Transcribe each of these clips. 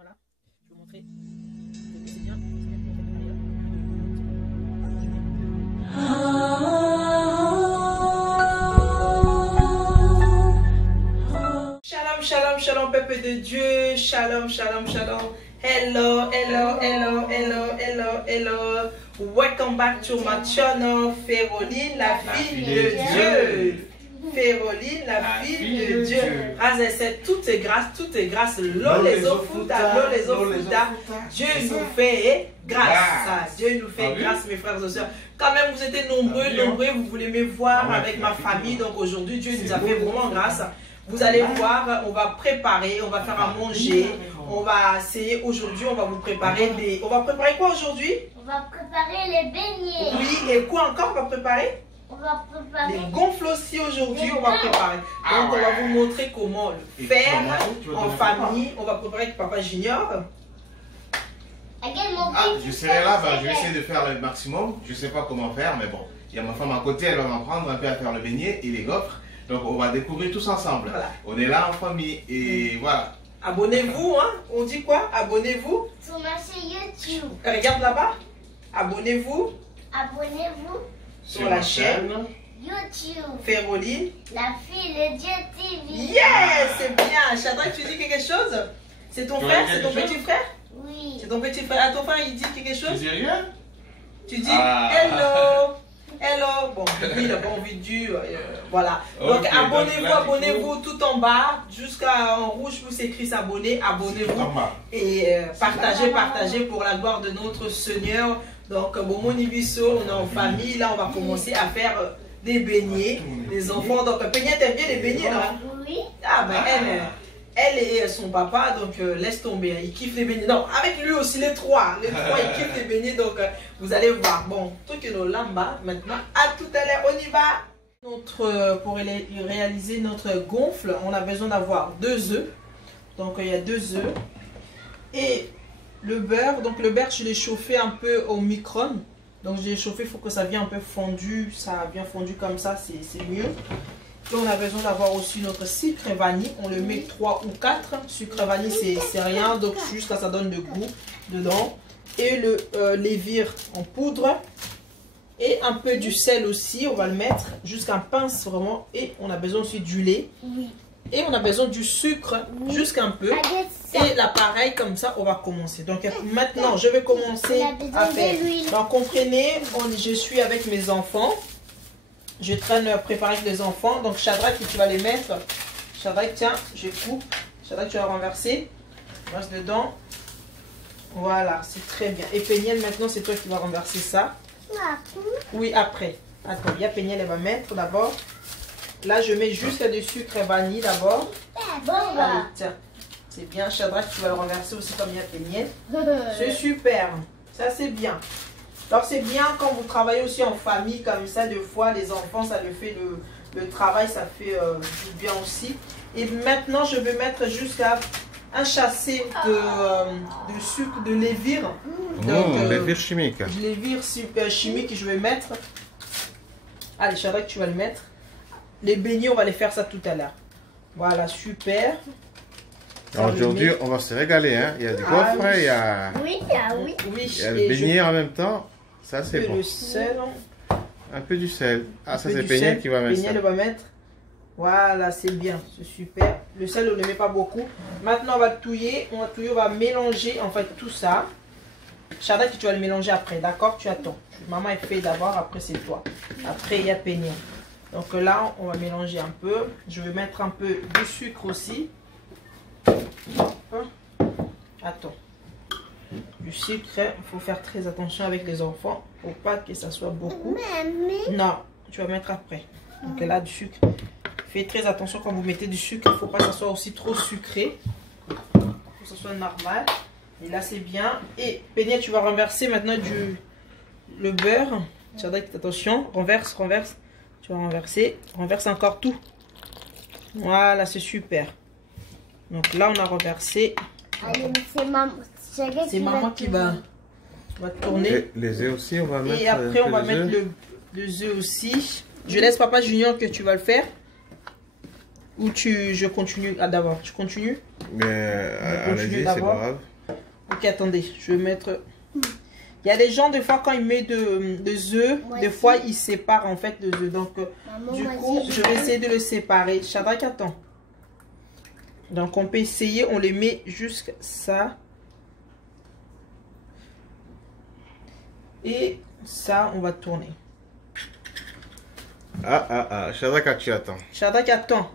Voilà, je vais vous montrer. C'est bien. Shalom, shalom, shalom, peuple de Dieu. Shalom, shalom, shalom. Hello, hello, hello, hello, hello, hello. Welcome back to my channel, Féroline, la fille de Dieu. Féroline, la fille de Dieu. C'est tout est grâce. L'eau les ofuta. Dieu nous fait grâce. Dieu nous fait grâce, mes frères et sœurs. Quand même, vous êtes nombreux, vous voulez me voir avec ma famille. Donc aujourd'hui, Dieu nous a fait vraiment grâce. Vous allez voir, on va préparer, on va faire à manger. On va essayer aujourd'hui, on va vous préparer des... On va préparer quoi aujourd'hui? On va préparer les beignets. Oui, et quoi encore on va préparer? On va préparer les gonfles aussi aujourd'hui, on va préparer. Donc on va vous montrer comment le faire en famille. On va préparer avec Papa Junior. Je serai là, je vais essayer de faire le maximum. Je ne sais pas comment faire, mais bon. Il y a ma femme à côté, elle va m'apprendre un peu à faire le beignet et les gaufres. Donc on va découvrir tous ensemble. Voilà. On est là en famille et voilà. Abonnez-vous, hein? On dit quoi? Abonnez-vous. Sur ma chaîne YouTube. Regarde là-bas. Abonnez-vous. Abonnez-vous. Sur la chaîne YouTube. Féroline. La fille de Dieu TV. Yes, c'est bien. Shadrach, tu dis quelque chose? C'est ton frère? C'est ton petit frère? Oui. C'est ton petit frère. À ton frère, il dit quelque chose? Tu dis rien? Tu dis hello. Hello, bon, lui il n'a pas envie de dur, voilà. Donc okay, abonnez-vous tout en bas, jusqu'en rouge vous écrit s'abonner, abonnez-vous et partagez pour la gloire de notre Seigneur. Donc bon, mon Ibiso, on est en famille, là on va commencer à faire des beignets, les enfants. Donc Peignet t'aimes bien les beignets là? Oui. Ah ben elle et son papa, donc laisse tomber, ils kiffent les beignets. Non, avec lui aussi, les trois ils kiffent les beignets, donc vous allez voir. Bon, tout que nos lambas, maintenant, à tout à l'heure, on y va. Pour réaliser notre gonfle, on a besoin d'avoir 2 œufs. Donc il y a 2 œufs. Et le beurre, donc le beurre, je l'ai chauffé un peu au micro-ondes. Donc je l'ai chauffé, il faut que ça vienne un peu fondu, ça a bien fondu comme ça, c'est mieux. Et on a besoin d'avoir aussi notre sucre vanille. On le met 3 ou 4. Sucre vanille, c'est rien. Donc, juste là, ça donne le goût dedans. Et le lévire en poudre. Et un peu du sel aussi. On va le mettre jusqu'à un pince vraiment. Et on a besoin aussi du lait. Oui. Et on a besoin du sucre jusqu'un peu. Et là, pareil, comme ça, on va commencer. Donc, maintenant, je vais commencer à faire. Donc, comprenez, je suis avec mes enfants. Je traîne préparer avec les enfants. Donc, Shadrach, tu vas les mettre. Shadrach, tiens, je coupe. Shadrach, tu vas renverser. Reste dedans. Voilà, c'est très bien. Et Péniel, maintenant, c'est toi qui vas renverser ça. Oui, après. Attends, il y a Péniel, elle va mettre d'abord. Là, je mets juste du sucre vanille d'abord. Allez, tiens. C'est bien. Shadrach, tu vas le renverser aussi comme il y a Péniel. C'est super. Ça, c'est bien. Alors c'est bien quand vous travaillez aussi en famille comme ça, des fois les enfants, ça le fait le travail, ça fait du bien aussi. Et maintenant je vais mettre jusqu'à un chassé de sucre, de lévire. Lévire chimique. Lévire super chimique, je vais mettre. Allez, Shadrach, tu vas le mettre. Les beignets, on va les faire ça tout à l'heure. Voilà, super. Aujourd'hui, on va se régaler. Hein. Il y a du gaufre, il y a... Oui. Il y a le beignet en même temps. Ça, c'est bon. Le sel. Un peu du sel. Ah, ça, c'est Péniel qui va mettre ça. Péniel va mettre. Voilà, c'est bien. C'est super. Le sel, on ne met pas beaucoup. Maintenant, on va touiller. On va mélanger, en fait, tout ça. Shadrach, tu vas le mélanger après. D'accord? Tu attends. Maman, elle fait d'abord. Après, c'est toi. Après, il y a Péniel. Donc là, on va mélanger un peu. Je vais mettre un peu de sucre aussi. Attends. Du sucre, il faut faire très attention avec les enfants pour pas que ça soit beaucoup. Non, tu vas mettre après. Donc là, du sucre. Faites très attention quand vous mettez du sucre. Il ne faut pas que ça soit aussi trop sucré. Il faut que ça soit normal. Et là, c'est bien. Et Péniel, tu vas renverser maintenant le beurre. Attention, renverse. Tu vas renverser. Renverse encore tout. Voilà, c'est super. Donc là, on a renversé. C'est maman qui va tourner. Les œufs aussi, on va mettre. Et après, on va mettre les œufs aussi. Je laisse Papa Junior que tu vas le faire. Ou je continue d'abord. Tu continues? Allez-y, c'est pas grave. Ok, attendez, je vais mettre... Il y a des gens, des fois, quand ils mettent des œufs, des fois, ils séparent en fait les œufs. Donc, du coup, je vais essayer de le séparer. Shadrach, attends. Donc, on peut essayer, on les met jusqu'à ça. Et ça, on va tourner. Shadrach, tu attends. Shadrach, attends.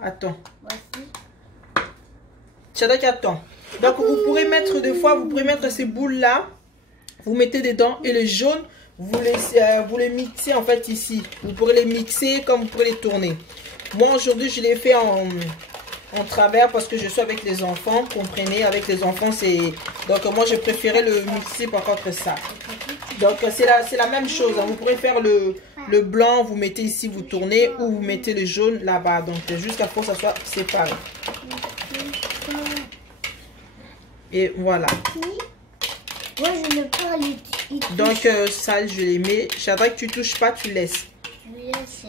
Shadrach, attends. Donc, vous pourrez mettre des fois, vous pourrez mettre ces boules-là. Vous mettez dedans et les jaunes, vous les mixez en fait ici. Vous pourrez les mixer comme vous pourrez les tourner. Moi aujourd'hui je l'ai fait en travers parce que je suis avec les enfants. Comprenez, avec les enfants c'est... Donc moi je préférais le mixer par contre ça. Donc c'est la même chose. Hein. Vous pourrez faire le blanc, vous mettez ici, vous tournez. Ou vous mettez le jaune là-bas. Donc jusqu'à ce que ça soit séparé. Et voilà. Moi, je ne peux les toucher. Donc, ça, je les mets. Shadrach, tu touches pas, tu laisses. Je laisse.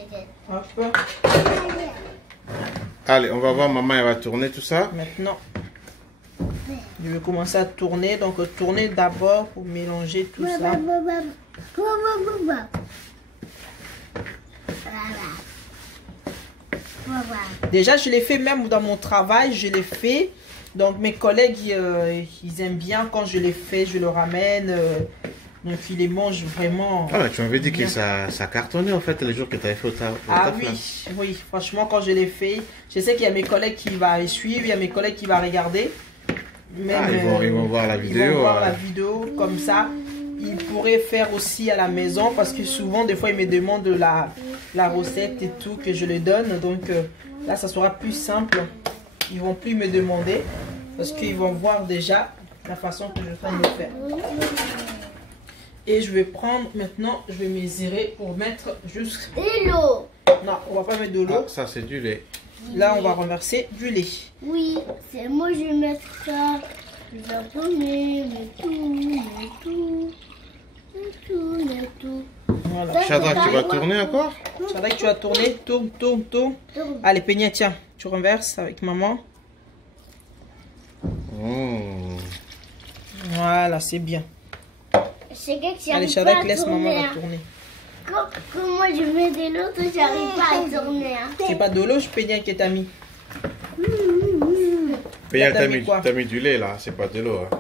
Hop. Allez, on va voir, maman, elle va tourner tout ça. Maintenant, je vais commencer à tourner. Donc, tourner d'abord pour mélanger tout ça. Déjà, je l'ai fait même dans mon travail, je l'ai fait. Donc mes collègues, ils aiment bien quand je les fais, je le ramène. Donc ils les mangent vraiment. Ah, tu m'avais dit que ça cartonnait en fait les jours que tu avais fait au taf. Ah oui, oui, franchement quand je l'ai fait, je sais qu'il y a mes collègues qui vont suivre, il y a mes collègues qui vont regarder. Même, ils vont voir la vidéo. Ils vont voir la vidéo comme ça. Ils pourraient faire aussi à la maison parce que souvent des fois ils me demandent la recette et tout que je les donne. Donc là ça sera plus simple. Ils vont plus me demander parce qu'ils vont voir déjà la façon que je fais de faire. Et je vais prendre maintenant, je vais mesurer pour mettre juste... De l'eau. Non, on va pas mettre de l'eau. Ah, ça c'est du lait. Là, on va renverser du lait. Oui, c'est moi je vais mettre ça. Je vais tourner, tout. Voilà. Shadrach, tu vas tourner encore? Shadrach, tu vas tourner, tourne. Allez, Peña, tiens, tu renverses avec maman. Voilà, c'est bien. Allez, Shadrach, laisse maman va tourner. Quand moi je mets de l'eau, j'arrive pas à tourner. C'est pas de l'eau, Peña, qui t'a mis. Peña, t'as mis du lait là, c'est pas de l'eau. Hein.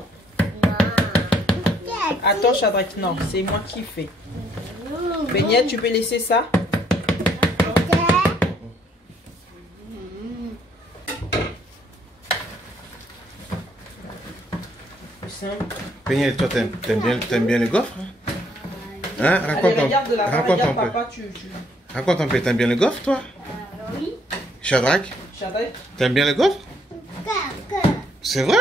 Attends, Shadrach, non, c'est moi qui fais. Peña, tu peux laisser ça? Peña, toi, t'aimes bien les gaufres? Hein? Allez, regarde de là-bas, regarde papa, Raconte un peu, t'aimes bien les gaufres, toi? Oui. Shadrach, t'aimes bien les gaufres? C'est vrai?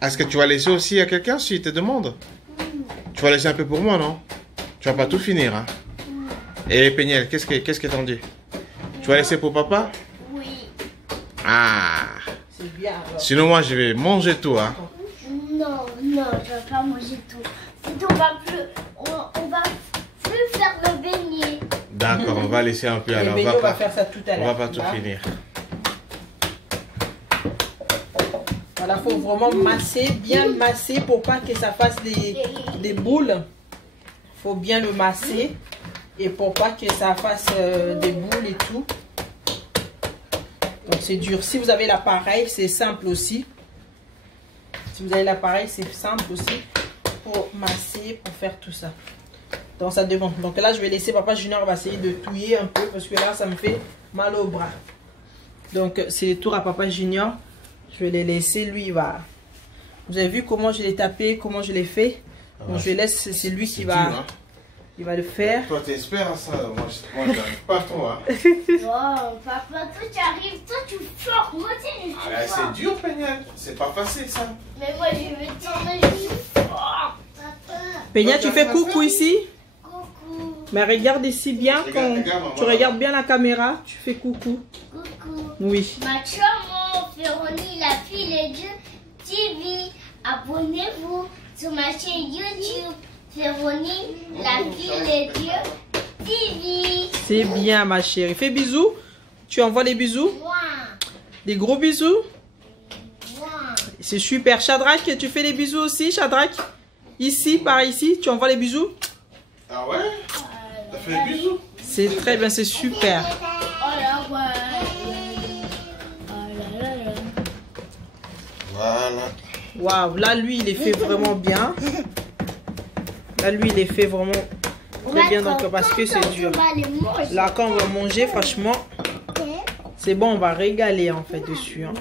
Est-ce que tu vas laisser aussi à quelqu'un s'il te demande? Tu vas laisser un peu pour moi, non? Tu vas pas tout finir, hein? Et Peña, qu'est-ce que t'en dis? Tu vas laisser pour papa? Oui. Ah! C'est bien alors. Sinon, moi, je vais manger tout, hein? Non, je vais pas manger tout. Sinon, on va plus faire le beignet. D'accord, on va laisser un peu alors. On va faire ça tout à l'heure. On va pas tout finir. Voilà, faut vraiment masser, bien masser pour pas que ça fasse des boules. Faut bien le masser et pour pas que ça fasse des boules et tout. Donc c'est dur. Si vous avez l'appareil, c'est simple aussi. Si vous avez l'appareil, c'est simple aussi pour masser, pour faire tout ça. Donc ça dépend. Donc là, je vais laisser Papa Junior va essayer de touiller un peu parce que là, ça me fait mal au bras. Donc c'est le tour à Papa Junior. Je vais les laisser. Lui, il va... Vous avez vu comment je l'ai tapé, comment je l'ai fait. Donc je laisse, c'est lui qui va... Dur, hein? Il va le faire. Toi, tu espères ça. Moi, j'arrive pas trop. Hein. Oh, papa, toi, tu arrives, toi, tu fort. Moi, tu es c'est dur, Peña. C'est pas facile, ça. Mais moi, je vais tourner, je suis fort. Papa. Peña, tu fais coucou ici? Coucou. Mais regarde ici bien. Quand tu regardes bien la caméra, tu fais coucou. Coucou. Oui. Ma chambre, Véronique, la fille et Dieu TV. Abonnez-vous sur ma chaîne YouTube. Véronique, la fille et Dieu TV. C'est bien, ma chérie. Fais bisous. Tu envoies les bisous? Moi. Des gros bisous? Moi. c'est super. Shadrach, tu fais les bisous aussi, Shadrach? Ici, par ici, tu envoies les bisous? Ah ouais? T'as fait les bisous? C'est très bien, c'est super. Voilà. Waouh, là, lui, il les fait vraiment bien. Là, lui, il les fait vraiment très bien, donc, parce que c'est dur. Là, quand on va manger, franchement, c'est bon, on va régaler, en fait, dessus. Hein.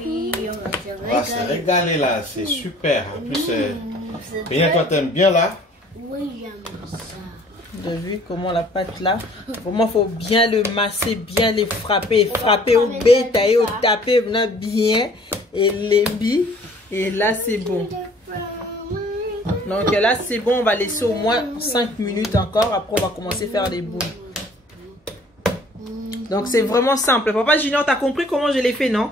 Ah, c'est régalé, là, c'est super. En plus, bien, toi, t'aimes bien, là? Oui, j'aime ça. Vous avez vu comment la pâte, là? Vraiment, il faut bien le masser, bien les frapper. Frapper au bétail, au taper, bien. Et les billes. Et là, c'est bon. Donc là, c'est bon. On va laisser au moins 5 minutes encore. Après, on va commencer à faire les boules. Donc, c'est vraiment simple. Papa Junior, tu as compris comment je l'ai fait, non?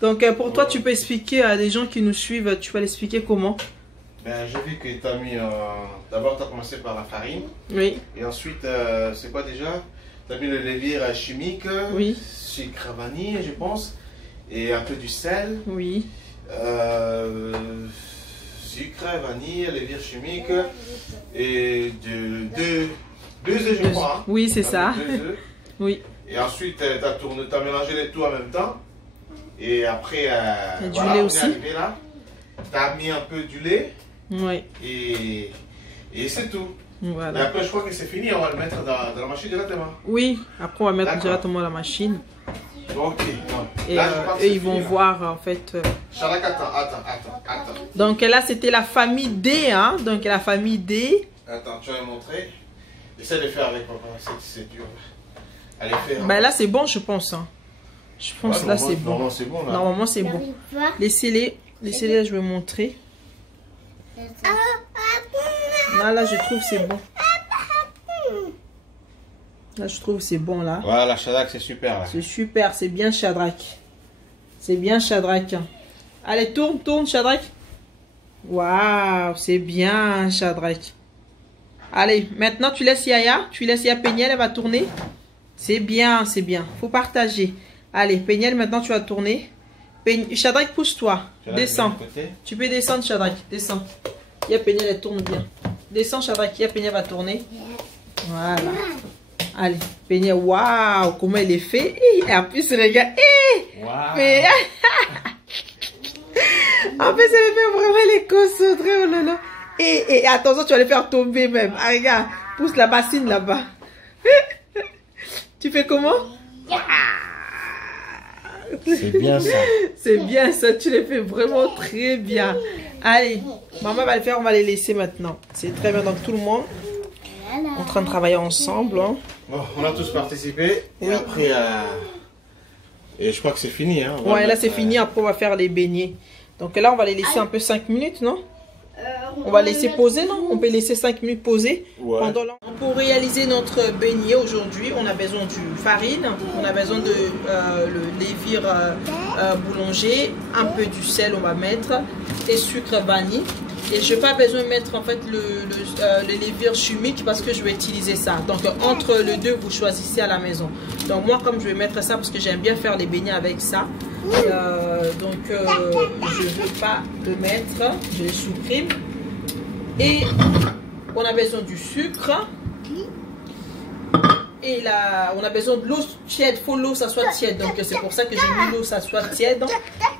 Donc, pour toi, tu peux expliquer à des gens qui nous suivent. Tu vas l'expliquer comment? Ben, j'ai vu que tu as mis... D'abord, tu as commencé par la farine. Oui. Et ensuite, c'est quoi déjà? Tu as mis le levure chimique. Oui. Sucre vanille, je pense. Et un peu du sel. Oui. Sucre, vanille, levure chimique. Et deux œufs, je crois. Hein. Oui, c'est ça. 2 œufs. Oui. Et ensuite, tu as mélangé les tout en même temps. Et après, du lait aussi. Tu as mis un peu du lait. Oui. Et c'est tout. Voilà. Et après, je crois que c'est fini. On va le mettre dans la machine directement. Oui. Après, on va mettre directement la machine. Ok. Et là, eux, ils vont voir, en fait. Shadrach, attends. Donc là, c'était la famille D. Hein? Donc la famille D. Attends, tu vas me montrer. Essaie de faire avec papa. C'est dur. Allez, fais. Ben là, c'est bon, je pense. Hein. Je pense là, c'est bon. Normalement, c'est bon. Là. Normalement, c'est bon. Laissez-les, là, je vais montrer. Là, je trouve c'est bon. Là, je trouve c'est bon, là. Voilà, Shadrach, c'est super, là. C'est super, c'est bien, Shadrach. C'est bien, Shadrach. Allez, tourne, Shadrach. Waouh, c'est bien, Shadrach. Allez, maintenant, tu laisses Yaya. Tu laisses Yaya Péniel, elle va tourner. C'est bien, c'est bien. Faut partager. Allez, Péniel, maintenant, tu vas tourner. Shadrach, pousse-toi. Descends. Tu peux descendre, Shadrach. Descends. Yaya Péniel, elle tourne bien. Descends, Shadrach. Yaya Péniel va tourner. Voilà. Allez, Péniel, waouh, comment elle est fait. Et en plus, regarde. Wow. Mais... en plus, elle fait vraiment les concentrés. Oh là là. Et attention, tu vas les faire tomber même. Ah, regarde, pousse la bassine là-bas. Tu fais comment? C'est bien ça. C'est bien ça, tu les fais vraiment très bien. Allez, maman va le faire, on va les laisser maintenant. C'est très bien, donc tout le monde en train de travailler ensemble. Hein. Bon, on a tous participé. Et après, et je crois que c'est fini. Hein. Ouais, là c'est fini, après on va faire les beignets. Donc là, on va les laisser un peu 5 minutes, non? On va laisser poser, non? On peut laisser 5 minutes poser. Ouais. Pour réaliser notre beignet aujourd'hui, on a besoin de farine, on a besoin de le levure boulanger, un peu du sel on va mettre et sucre vanille. Et je n'ai pas besoin de mettre en fait le levure chimique parce que je vais utiliser ça. Donc entre les deux, vous choisissez à la maison. Donc moi comme je vais mettre ça parce que j'aime bien faire les beignets avec ça. Je ne veux pas le mettre, je le supprime. Et on a besoin du sucre. Et là, on a besoin de l'eau tiède. Il faut l'eau, ça soit tiède. Donc c'est pour ça que j'ai mis l'eau, ça soit tiède.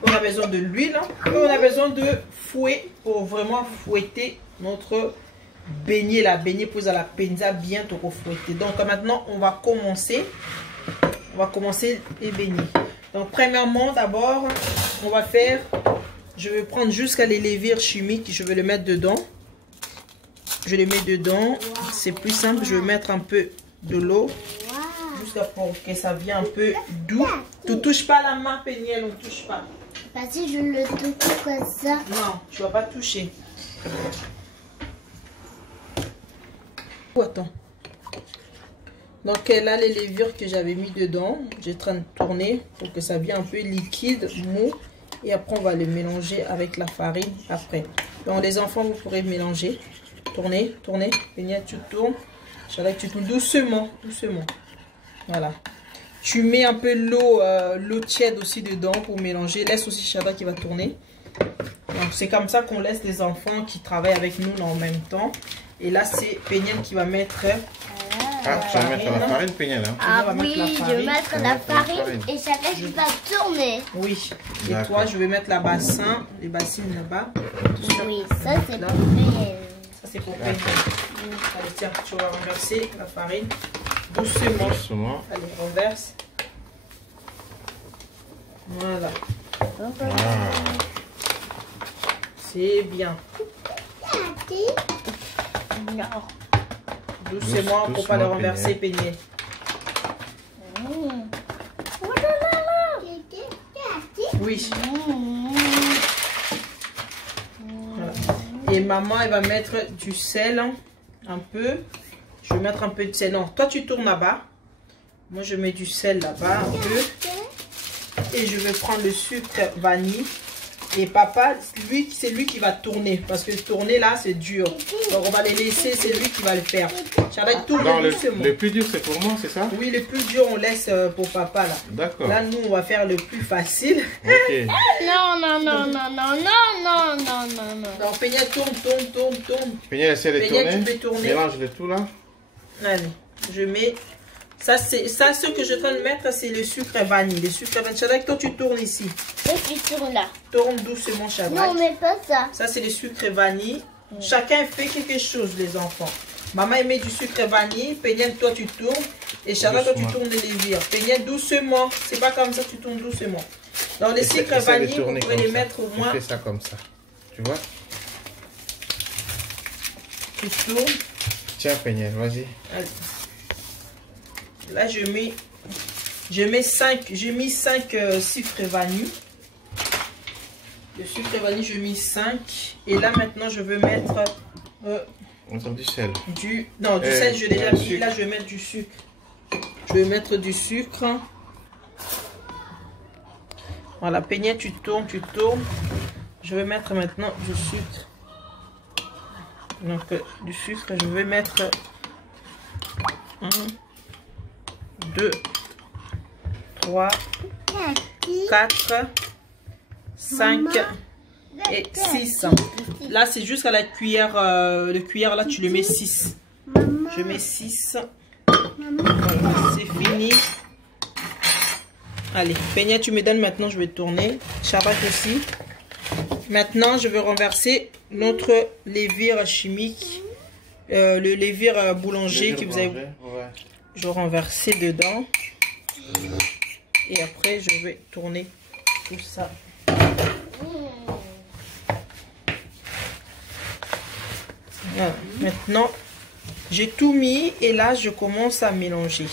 On a besoin de l'huile. Et on a besoin de fouet pour vraiment fouetter notre beignet. La beignet pose à la pizza bien trop fouetter. Donc maintenant, on va commencer. Les beignets. Donc premièrement, d'abord, on va faire... Je vais prendre jusqu'à les levures chimiques. Je vais le mettre dedans. Je le mets dedans. C'est plus simple. Je vais mettre un peu de l'eau. Jusqu'à pour que ça vienne un peu doux. Tu ne touches pas la main, Péniel. On ne touche pas. Parce que je le touche comme ça. Non, tu ne vas pas toucher. Attends. Donc là, les levures que j'avais mis dedans, j'ai en train de tourner pour que ça vienne un peu liquide, mou. Et après, on va le mélanger avec la farine après. Donc les enfants, vous pourrez mélanger. Tournez. Péniel, tu tournes. Shadrach, tu tournes doucement. Voilà. Tu mets un peu l'eau tiède aussi dedans pour mélanger. Laisse aussi Shadrach qui va tourner. Donc c'est comme ça qu'on laisse les enfants qui travaillent avec nous en même temps. Et là c'est Péniel qui va mettre... Ah, tu vas mettre la farine, Péniel, hein? Ah oui, je vais mettre la farine et chacun qui va tourner. Oui. Et toi, je vais mettre la bassin, les bassines là-bas. Oui, ça c'est pour Péniel. Ça c'est pour Péniel. Allez, tiens, tu vas renverser la farine doucement. Doucement. Allez, renverse. Voilà. C'est bien. Doucement pour pas le renverser, Péniel. Oui. Voilà. Et maman, elle va mettre du sel un peu. Je vais mettre un peu de sel. Non, toi tu tournes là-bas. Moi je mets du sel là-bas un peu. Et je vais prendre le sucre vanille. Et papa, c'est lui qui va tourner. Parce que tourner là, c'est dur. Donc on va les laisser, c'est lui qui va le faire. J'arrête de tourner doucement. Le plus dur, c'est pour moi, c'est ça? Oui, le plus dur, on laisse pour papa là. D'accord. Là, nous, on va faire le plus facile. Ok. Non, non, non, non, non, non, non, non, non, non. Donc Péniel, tourne. Péniel, essaie de tourner. Tu peux tourner. Mélange le tout là. Allez, je mets... Ça, ce que je suis en train de mettre, c'est le sucre vanille. Le sucre vanille. Shadrach, toi, tu tournes ici. Et tu tournes là. Tourne doucement, Shadrach. Non, mais pas ça. Ça, c'est le sucre vanille. Chacun fait quelque chose, les enfants. Maman, elle met du sucre vanille. Péniel, toi, tu tournes. Et Shadrach, toi, tu tournes les levures. Péniel, doucement. C'est pas comme ça, tu tournes doucement. Dans les sucres vanille, vous pouvez les mettre au moins... Tu fais ça comme ça. Tu vois? Tu tournes. Tiens, Péniel, vas-y. Allez. Là, je mets 5, j'ai mis 5 sucres vanille. Le sucre vanille, je mets 5. Et là, maintenant, je veux mettre du sel. Non, du sel, je l'ai déjà mis. Là, je vais mettre du sucre. Je vais mettre du sucre. Voilà, Péniel, tu tournes. Je vais mettre maintenant du sucre. Donc, du sucre, je vais mettre 1, 2, 3, 4, 5 et 6. Là, c'est jusqu'à la cuillère. Le cuillère, là, tu le mets 6. Je mets 6. Voilà, c'est fini. Allez, Péniel, tu me donnes maintenant. Je vais tourner. Shadrach aussi. Maintenant, je vais renverser notre levure chimique. Le levure boulanger que vous avez... Ouais. Je vais renverser dedans. Et après, je vais tourner tout ça. Voilà. Maintenant, j'ai tout mis et là, je commence à mélanger.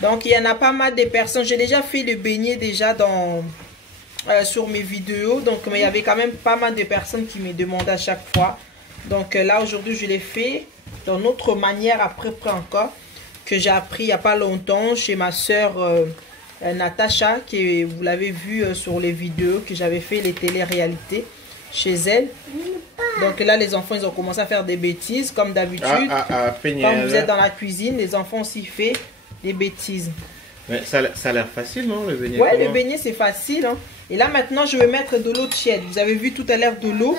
Donc, il y en a pas mal de personnes. J'ai déjà fait le beignet déjà sur mes vidéos. Donc, mais il y avait quand même pas mal de personnes qui me demandaient à chaque fois. Donc, là, aujourd'hui, je l'ai fait d'une autre manière après encore. Que j'ai appris il n'y a pas longtemps chez ma soeur Natacha, que vous l'avez vu sur les vidéos que j'avais fait les téléréalités chez elle. Donc là, les enfants, ils ont commencé à faire des bêtises, comme d'habitude. Quand vous êtes dans la cuisine, les enfants aussi font des bêtises. Mais ça a l'air facile, non, le beignet? Ouais, le beignet, c'est facile. Hein. Et là, maintenant, je vais mettre de l'eau tiède. Vous avez vu tout à l'heure de l'eau.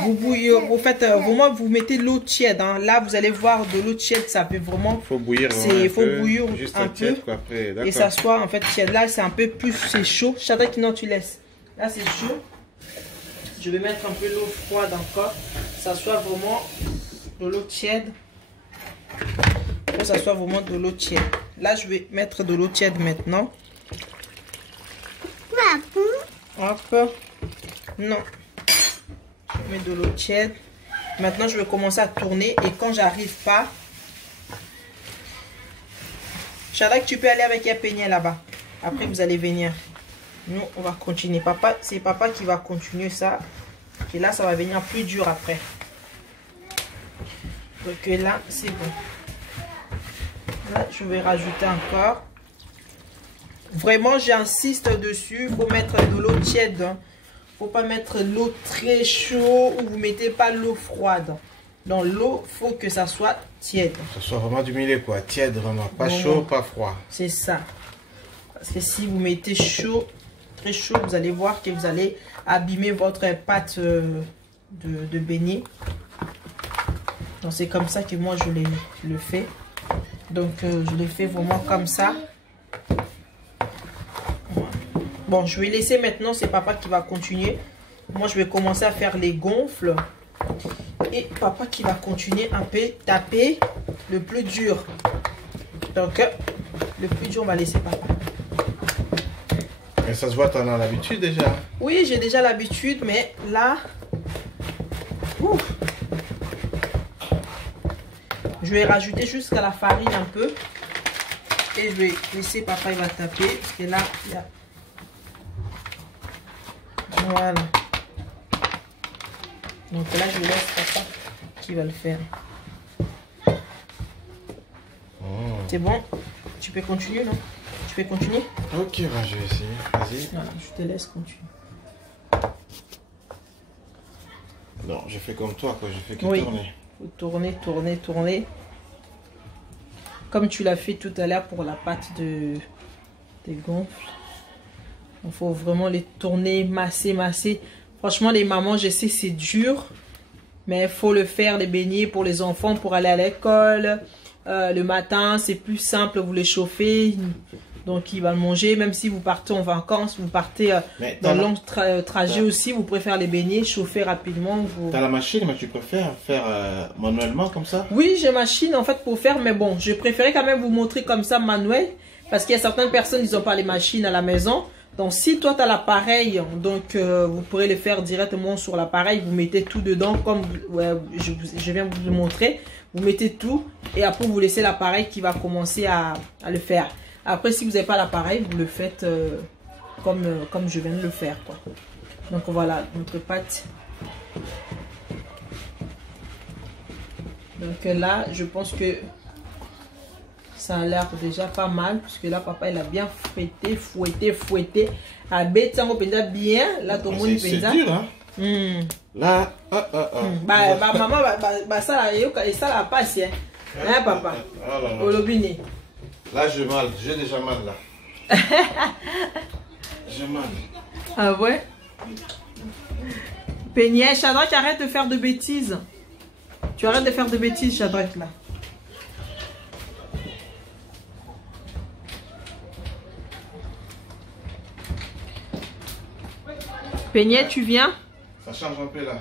Vous faites vraiment, vous mettez l'eau tiède. Hein. Là, vous allez voir de l'eau tiède, ça fait vraiment... Il faut bouillir juste un peu. Quoi, après, et ça soit, en fait, tiède. Là, c'est un peu plus, c'est chaud. Shadrach, non, tu laisses. Là, c'est chaud. Je vais mettre un peu l'eau froide encore. Ça soit vraiment de l'eau tiède. Que ça soit vraiment de l'eau tiède. Là, je vais mettre de l'eau tiède maintenant. Hop. Non. Je mets de l'eau tiède. Maintenant, je vais commencer à tourner. Et quand j'arrive pas... Shadrach, tu peux aller avec Péniel là-bas. Après, vous allez venir. Nous, on va continuer. Papa, c'est papa qui va continuer ça. Et là, ça va venir plus dur après. Donc là, c'est bon. Là, je vais rajouter encore. Vraiment, j'insiste dessus. Il faut mettre de l'eau tiède. Il ne faut pas mettre l'eau très chaude ou vous mettez pas l'eau froide. Dans l'eau, il faut que ça soit tiède. Que ce soit vraiment du milieu, quoi. Tiède, vraiment. Pas chaud, pas froid. C'est ça. Parce que si vous mettez chaud, très chaud, vous allez voir que vous allez abîmer votre pâte de beignet. Donc c'est comme ça que moi je le fais. Donc je le fais vraiment comme ça. Bon, je vais laisser maintenant, c'est papa qui va continuer. Moi je vais commencer à faire les gonfles. Et papa qui va continuer un peu taper le plus dur. Donc le plus dur on va laisser papa. Et ça se voit, tu en as l'habitude déjà? Oui, j'ai déjà l'habitude, mais là... Ouf, je vais rajouter jusqu'à la farine un peu. Et je vais laisser papa, il va taper. Parce que là, il y a... Voilà. Donc là, je laisse papa qui va le faire. C'est bon? Tu peux continuer, non? Tu peux continuer? Ok, bah, je vais essayer. Vas-y. Voilà, je te laisse continuer. Non, je fais comme toi, quoi. Je fais que tourner. Faut tourner, tourner, tourner. Comme tu l'as fait tout à l'heure pour la pâte des gonfles. Il faut vraiment les tourner, masser, masser. Franchement, les mamans, je sais, c'est dur. Mais il faut le faire, les beignets pour les enfants, pour aller à l'école. Le matin, c'est plus simple, vous les chauffez. Donc, il va le manger. Même si vous partez en vacances, vous partez dans un long trajet aussi, vous préférez les beignets, chauffer rapidement. Tu as la machine, mais tu préfères faire manuellement comme ça? Oui, j'ai machine en fait pour faire, mais bon, je préférais quand même vous montrer comme ça manuel. Parce qu'il y a certaines personnes, ils n'ont pas les machines à la maison. Donc, si toi, tu as l'appareil, donc vous pourrez le faire directement sur l'appareil. Vous mettez tout dedans, comme je viens de vous le montrer. Vous mettez tout et après, vous laissez l'appareil qui va commencer à le faire. Après, si vous n'avez pas l'appareil, vous le faites comme je viens de le faire, quoi. Donc, voilà, notre pâte. Donc là, je pense que ça a l'air déjà pas mal. Puisque là, papa, il a bien fouetté. À bête, bien. Là, tout le monde c'est dur, hein? Là, maman, ça la passe, hein, papa? Au robinet. Là, j'ai déjà mal, là. J'ai mal. Ah ouais? Peignet, Shadrach, arrête de faire de bêtises. Tu arrêtes de faire de bêtises, Shadrach, là. Peignet, tu viens? Ça change un peu, là.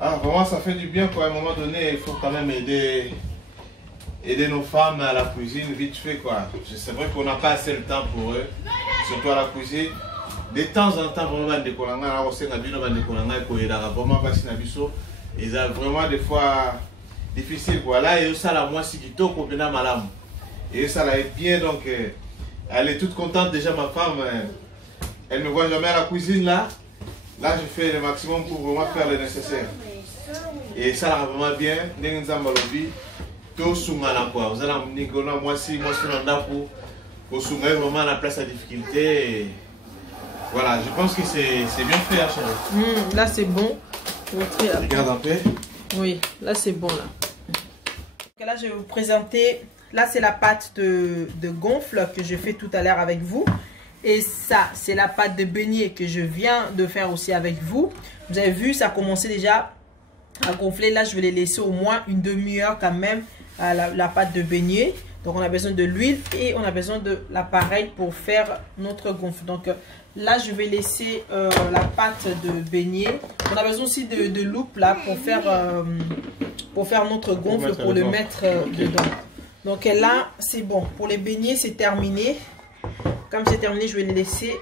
Ah, vraiment, ça fait du bien, quoi. À un moment donné, il faut quand même aider nos femmes à la cuisine vite fait, quoi. C'est vrai qu'on n'a pas assez le temps pour eux, surtout à la cuisine. De temps en temps, vraiment, ils ont vraiment des fois difficile, quoi. Là, et ça, la moi, si tu t'occupes au pénal malam. Et ça, là, est bien, donc, elle est toute contente déjà, ma femme. Elle ne me voit jamais à la cuisine, là. Là, je fais le maximum pour vraiment faire le nécessaire. Et ça, là, vraiment bien. Tout soumana quoi. Vous allez me dire que moi si moi je suis là pour soumettre vraiment la place à difficulté. Et voilà, je pense que c'est bien fait, hein, chérie. Là c'est bon. Regarde un peu. Oui, là c'est bon là. Donc là je vais vous présenter. Là c'est la pâte de gonfle que je fais tout à l'heure avec vous. Et ça c'est la pâte de beignet que je viens de faire aussi avec vous. Vous avez vu, ça a commencé déjà à gonfler. Là je vais les laisser au moins une demi-heure quand même. La pâte de beignet. Donc on a besoin de l'huile et on a besoin de l'appareil pour faire notre gonfle. Donc là je vais laisser la pâte de beignet. On a besoin aussi de loupe là pour faire notre gonfle, pour le mettre dedans. Donc là c'est bon. Pour les beignets c'est terminé. Comme c'est terminé, je vais les laisser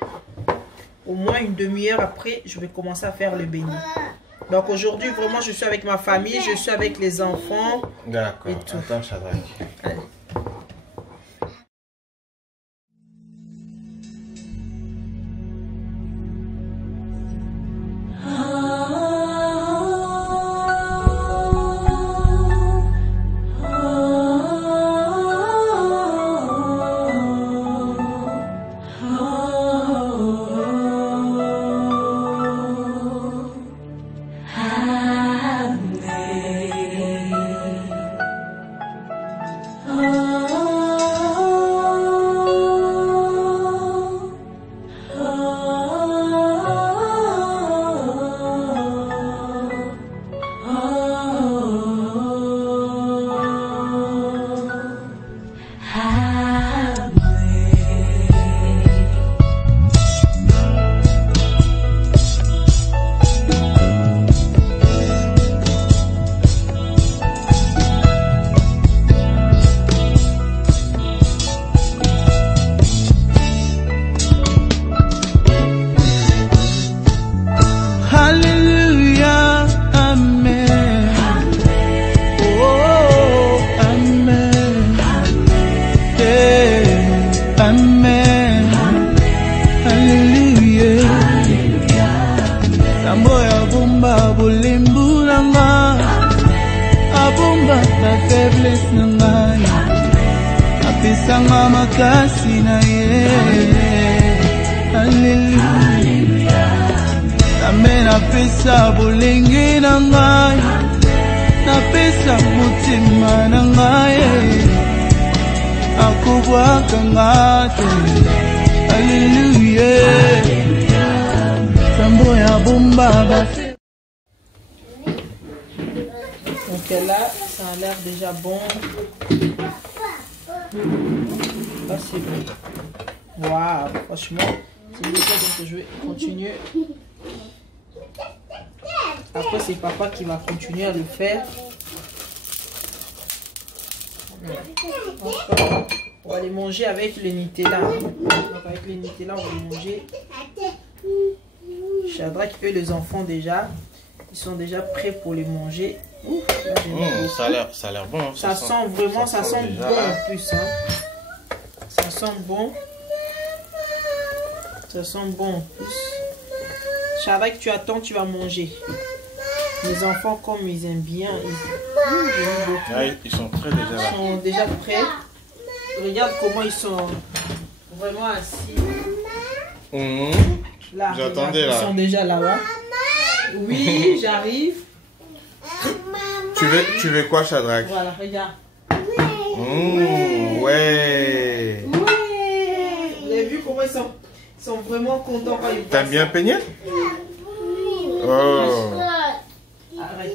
au moins une demi-heure. Après je vais commencer à faire les beignets. Donc aujourd'hui, vraiment, je suis avec ma famille, je suis avec les enfants. D'accord. Attends, Shadrach. Allez. la faiblesse na ngai apesanga makasi na ye. Alléluia. Nzambe napesa bolenge na ngai napesa motema na ngai akobwaka nga te. Alléluia. Sambo ya bomba basi. Donc là, ça a l'air déjà bon. Là, c'est bon. Waouh, franchement, c'est bien ça, donc je vais continuer. Après, c'est papa qui va continuer à le faire. On va les manger avec le Nutella. Donc avec le Nutella, on va les manger. Shadrach et les enfants déjà, ils sont déjà prêts pour les manger. Ouf, là, ça a l'air bon. Ça sent vraiment, ça sent bon en plus. Hein. Ça sent bon. Ça sent bon en plus. Shadrach, tu attends, tu vas manger. Les enfants, comme ils aiment bien, ils sont prêts déjà là. Ils sont déjà prêts. Regarde comment ils sont vraiment assis. Là, j'attendais là. Ils sont déjà là-bas. Oui, j'arrive. Tu veux quoi, Shadrach? Voilà, regarde. Ouais. Vous avez vu comment ils sont vraiment contents quand ils voient. T'as bien peigné? Oh. Arrête.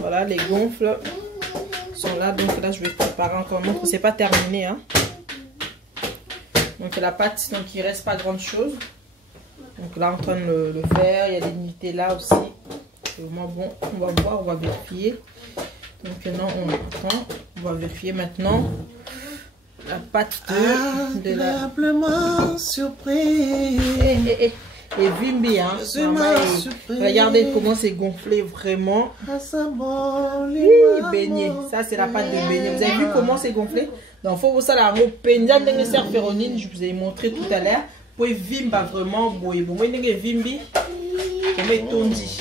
Voilà, les gonfles sont là, donc là je vais préparer encore un autre. C'est pas terminé, hein. Donc la pâte, donc il reste pas grande chose. Donc là en train de le faire, il y a des Nutella aussi. C'est vraiment bon. On va voir, on va vérifier. Donc maintenant on va vérifier maintenant la pâte de la surprise. Et Vimbi, hein. Regardez comment c'est gonflé vraiment. Oui, beignet. Ça, c'est la pâte de beignet. Vous avez vu comment c'est gonflé? Donc, il faut vous la je vous ai montré tout à l'heure. Pour Vimba vraiment boy. Bon, moi, Vimbi, comme tondi.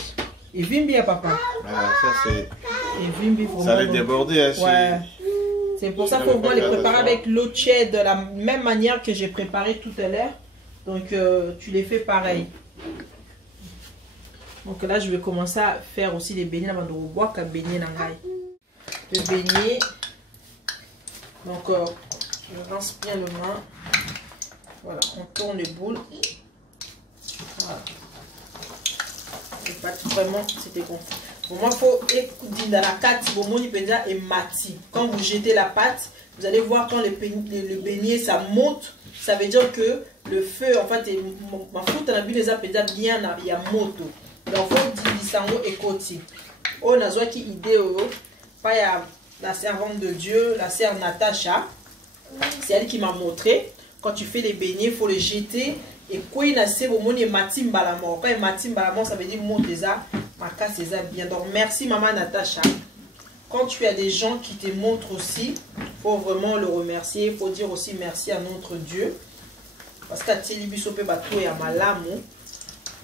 Et Vimbi à papa. Ça, c'est. Et Vimbi, vraiment. Ça allait déborder. Ouais. C'est pour ça qu'on va les préparer avec l'eau tiède de la même manière que j'ai préparé tout à l'heure. Donc, tu les fais pareil. Donc là, je vais commencer à faire aussi les beignets avant de boire qu'à beignet nangai. Le beignet. Donc, je rince bien le main. Voilà, on tourne les boules. Voilà. Les pâtes, vraiment, c'était gonflé. Pour moi, il faut écouter dans la carte. Pour moi, il peut dire et mati. Quand vous jetez la pâte, Vous allez voir quand le beignet ça monte, ça veut dire que le feu, en fait, ma faute on a vu les appels bien il y a moto. Donc faut dire ça et côté. On a zoa qui idée pas ya la servante de Dieu, la sœur Natacha. C'est elle qui m'a montré quand tu fais les beignets, il faut les jeter et quoi il a c'est au monde matim balamor. Quand matim balamor ça veut dire monter ça, ma casse c'est ça bien. Donc merci maman Natacha. Quand tu as des gens qui te montrent aussi, il faut vraiment le remercier. Il faut dire aussi merci à notre Dieu. Parce qu'à Tilibisope Batou et à Malamu.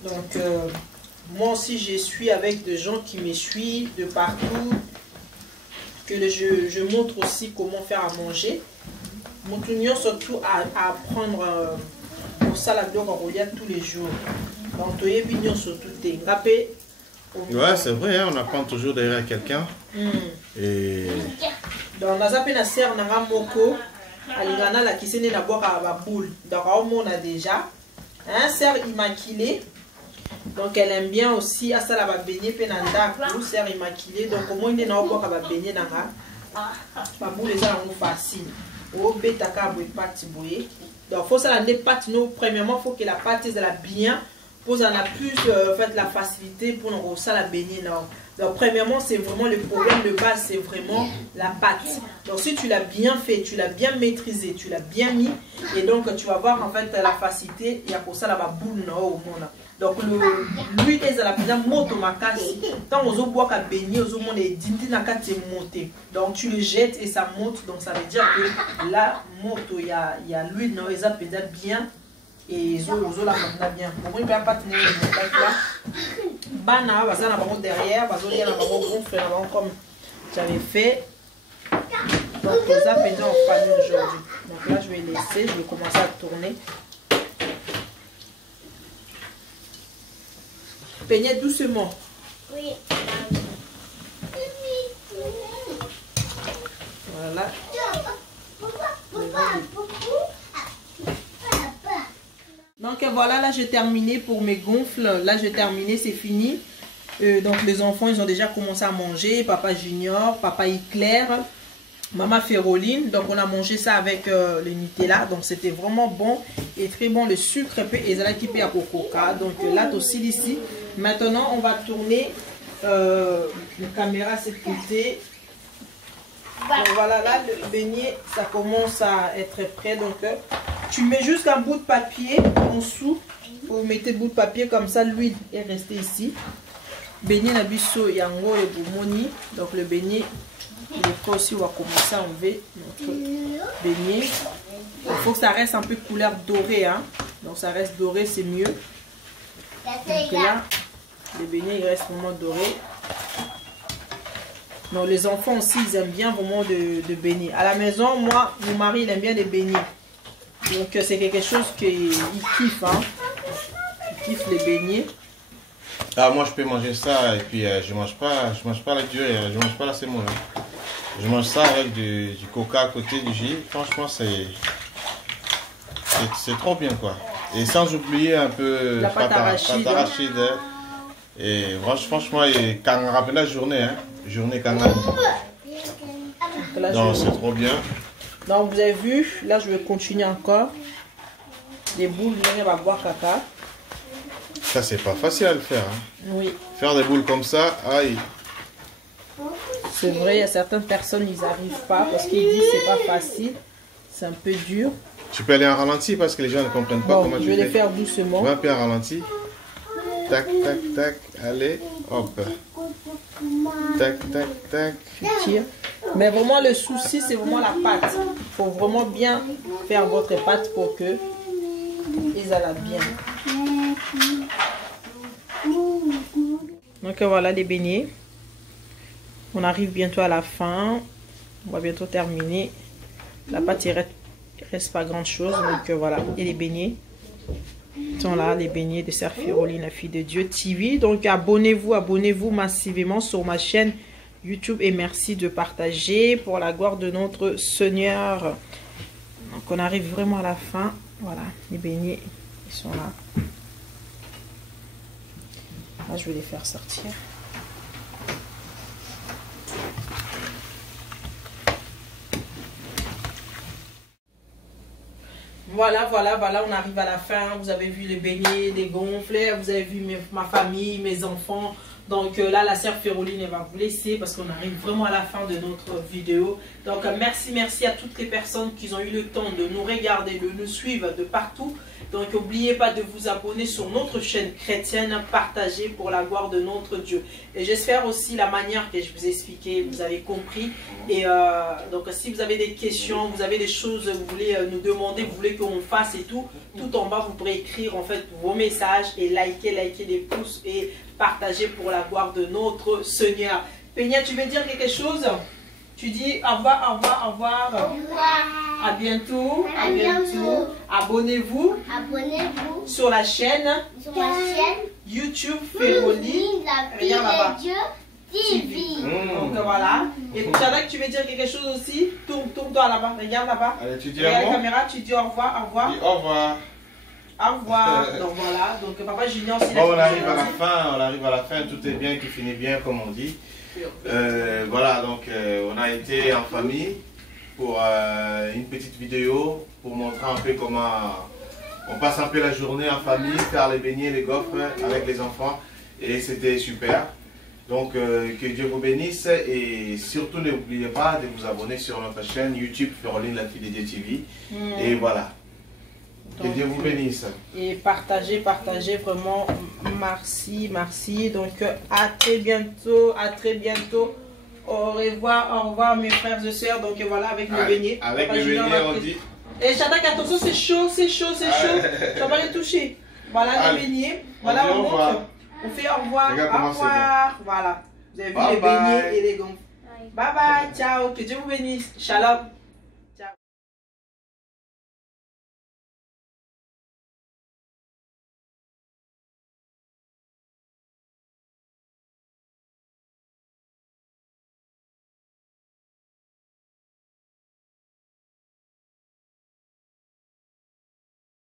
Donc, moi aussi, je suis avec des gens qui me suivent de partout. Que je montre aussi comment faire à manger. Mon union surtout à apprendre pour ça la blog en reliant tous les jours. Donc, tu es bien surtout. Ouais, c'est vrai, hein, on apprend toujours derrière quelqu'un. Et... Donc, on a zappé la serre, on a moko. Alingana la qui s'est née d'abord à la boule. Donc, on a déjà un serre immaculé. Donc, elle aime bien aussi à ça la baigner penanda pour serre immaculé. Donc, au moins, il est d'abord à la baigner dans la boule, les gens facile. Au bétaka boue pâte bouée. Donc, il faut ça la pâte. Nous, premièrement, il faut que la pâte soit bien. Pour en a plus fait la facilité pour nous ça la baigner. Donc premièrement c'est vraiment le problème de base, c'est vraiment la pâte. Donc si tu l'as bien fait, tu l'as bien maîtrisé, tu l'as bien mis et donc tu vas voir en fait la facilité et pour ça la boule au monde. Donc l'huile est à la présence moto makasi. Tant aux autres bois à baigner aux autres les dindi nakati monté. Donc tu le jettes et ça monte. Donc ça veut dire que la moto il y a l'huile non ils appellent bien. Et zo la manda bien. Bon, il n'y a pas de bana, bazana bango derrière, bazoli na bango gonfle na bango comme j'avais fait. Donc ça pendant en famille aujourd'hui. Donc là je vais laisser, je vais commencer à tourner. Peignez doucement. Oui. Voilà. Donc voilà, là j'ai terminé pour mes gonfles. Là j'ai terminé, c'est fini. Donc les enfants ils ont déjà commencé à manger. Papa Junior, papa Éclair, maman Féroline. Donc on a mangé ça avec le Nutella. Donc c'était vraiment bon et très bon. Le sucre et ça qui paye à coca. Donc là aussi ici. Maintenant on va tourner la caméra à cette côté. Donc voilà, là le beignet ça commence à être prêt. Donc tu mets juste un bout de papier en dessous. Vous mettez le bout de papier comme ça, l'huile est restée ici. Beignet na biso yango et boumoni. Donc le beignet, il est prêt aussi. On va commencer à enlever notre beignet. Il faut que ça reste un peu couleur dorée. Hein. Donc ça reste doré, c'est mieux. Donc là, le beignet il reste vraiment doré. Donc les enfants aussi, ils aiment bien vraiment de beignets. À la maison, moi, mon mari, il aime bien les beignets. Donc c'est quelque chose qu'il kiffe. Hein. Il kiffe les beignets. Ah, moi je peux manger ça et puis je mange pas avec du riz, je mange pas la semoule. Hein. Je mange ça avec du coca à côté du jus. Franchement c'est trop bien quoi. Et sans oublier un peu la pâte arachide. Et franchement, quand on rappelle la journée, hein, journée quand on donc c'est trop bien. Donc vous avez vu, là je vais continuer encore. Les boules, on va boire caca. Ça c'est pas facile à le faire. Hein. Oui. Faire des boules comme ça, aïe. C'est vrai, il y a certaines personnes, ils n'arrivent pas parce qu'ils disent c'est pas facile. C'est un peu dur. Tu peux aller en ralenti parce que les gens ne comprennent pas comment tu fais. Je vais les faire doucement. Va un peu en ralenti. Tac, tac, tac. Allez, hop. Tac, tac, tac. Tu tires. Mais vraiment, le souci, c'est vraiment la pâte. Il faut vraiment bien faire votre pâte pour que ils aillent bien. Donc voilà les beignets. On arrive bientôt à la fin. On va bientôt terminer. La pâte, il reste pas grand chose. Donc voilà. Et les beignets sont là, les beignets de Sœur Féroline, la fille de Dieu TV. Donc abonnez-vous massivement sur ma chaîne YouTube et merci de partager pour la gloire de notre Seigneur. Donc on arrive vraiment à la fin. Voilà, les beignets, ils sont là. Là, je vais les faire sortir. Voilà, on arrive à la fin. Vous avez vu les beignets, les gonfles, vous avez vu ma famille, mes enfants. Donc là, la sœur Féroline, elle va vous laisser parce qu'on arrive vraiment à la fin de notre vidéo. Donc merci à toutes les personnes qui ont eu le temps de nous regarder, de nous suivre de partout. Donc n'oubliez pas de vous abonner sur notre chaîne chrétienne, partager pour la gloire de notre Dieu. Et j'espère aussi la manière que je vous ai expliqué, vous avez compris. Et donc si vous avez des questions, vous avez des choses, vous voulez nous demander, vous voulez qu'on fasse et tout en bas vous pourrez écrire en fait vos messages et liker des pouces et partager pour la gloire de notre Seigneur. Peña, tu veux dire quelque chose? Tu dis au revoir, au revoir, au revoir. Au revoir. À bientôt. À bientôt. Abonnez-vous. Abonnez-vous. Sur la chaîne. Sur la chaîne. YouTube Féroline. La fille de Dieu TV. Donc voilà. Et Tchadak, tu veux dire quelque chose aussi? Tourne-toi là-bas. Regarde là-bas. Allez, tu dis regarde la caméra, tu dis au revoir, au revoir. Dis au revoir. Au revoir. Donc voilà. Donc Papa Junior aussi. Bon, on arrive à la fin, tout est bien qui finit bien comme on dit. Voilà, donc on a été en famille pour une petite vidéo pour montrer un peu comment on passe un peu la journée en famille, faire les beignets, les gaufres avec les enfants et c'était super. Donc que Dieu vous bénisse et surtout n'oubliez pas de vous abonner sur notre chaîne YouTube Féroline la fille de Dieu TV. Et voilà. Que Dieu vous bénisse. Et partagez vraiment. Merci. Donc à très bientôt. Au revoir mes frères et sœurs. Donc voilà avec le beignet. Avec le beignet on dit. Et Shadak, attention, c'est chaud. Tu vas les toucher. Voilà les beignets. Voilà on montre. On fait au revoir. Voilà. Vous avez vu les beignets et les gonfles. Bye bye. Ciao. Que Dieu vous bénisse. Shalom.